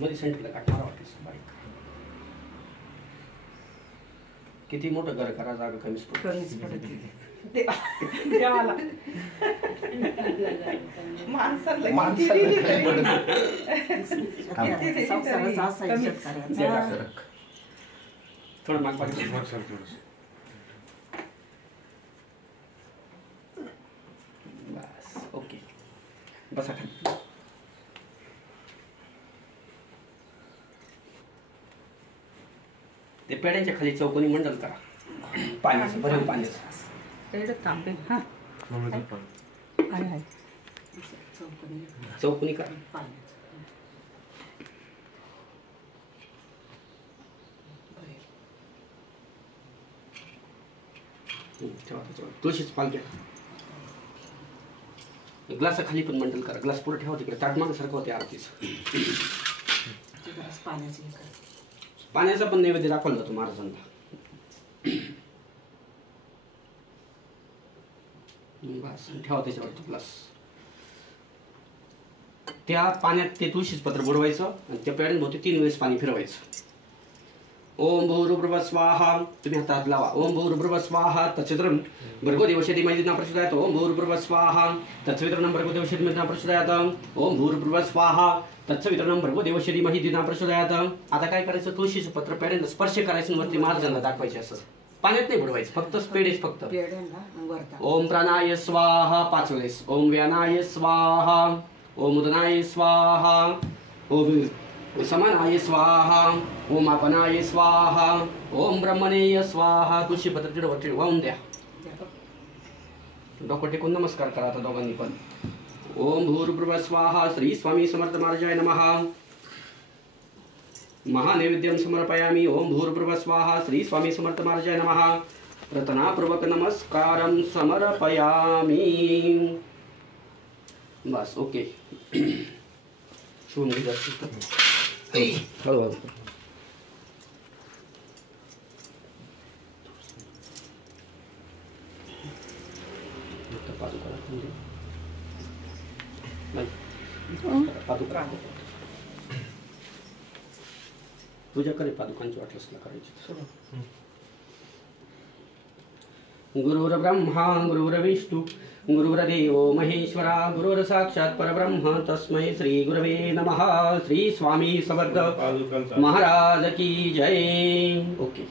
मध्ये सेंटरला काट मारा वाटतेस बारीक. किती मोठं घर करा जागा कमीच पडते देवाला थोडं माग बस. ओके बसा खाली. ते पेड्यांच्या खाली चौकोनी मंडल करा पाण्याचं भरेल पाण्याचं तांबे चौकोनी करा. तुळशीच पाल घ्या. ग्लासाखाली पण मंडल करा. ग्लास पुढे ठेवा तिकडे ताटमाग सारखं होते आरतीच. पाण्याचा पण नैवेद्य दाखवला जातो महाराजांना. बस ठेवा त्याच्यावर ग्लास. त्या पाण्यात ते तुळशीच पत्र बुडवायचं आणि त्या पेड्यांभोवती 3 वेळेस पाणी फिरवायचं. ओम भूर्भुवः स्वाहा. तुम्ही हातात लावा. ओम भूर्भुवः स्वाहा तत्सवितरं भर्गो देवस्य धीमहि प्रचोदयात्. ओम भूर्भुवः स्वाहा तत्सवितरं भर्गो देवस्य धीमहि प्रचोदयात्. ओम भूर्भुवः स्वाहा तत्सवितरं भर्गो देवस्य धीमहि प्रचोदयात्. आता काय करायचं, तुळशीचं पत्र पेड्यांना स्पर्श करायचं वरती महाराजांना दाखवायचे. असं पाण्यात नाही बुडवायचं, फक्त पेडेच फक्त. ओम प्राणाय स्वाहा 5 वेळेस. ओम व्यानाय स्वाहा. ओम उदनाय स्वाहा. ओम समानाय स्वाहा. ओम आपनाय स्वाहा. ओम ब्रह्मणेय स्वाहा. तुळशी पत्र तिडवरती वाहून द्या. डोकं टेकून नमस्कार करा आता दोघांनी पण. ओम भूर्भुवः स्वाहा. श्री स्वामी समर्थ महाराजाय नमः. महानैवेद्यं समर्पयामि. ओम भूर्भुवः स्वाहा. श्री स्वामी समर्थ महाराजाय नमः. प्रथनापूर्वक नमस्कारं समर्पयामि. बस ओके. शुभ हळूहळू. पादुका तुझ्याकडे पादुकांची वाटलंसला करायची. गुरुर्ब्रह्मा गुरुर्विष्णु गुरुर्देवो महेश्वरा गुरुर् साक्षात् परब्रह्म तस्मै श्री गुरवे नमः. श्री स्वामी समर्थ महाराज की जय. ओके.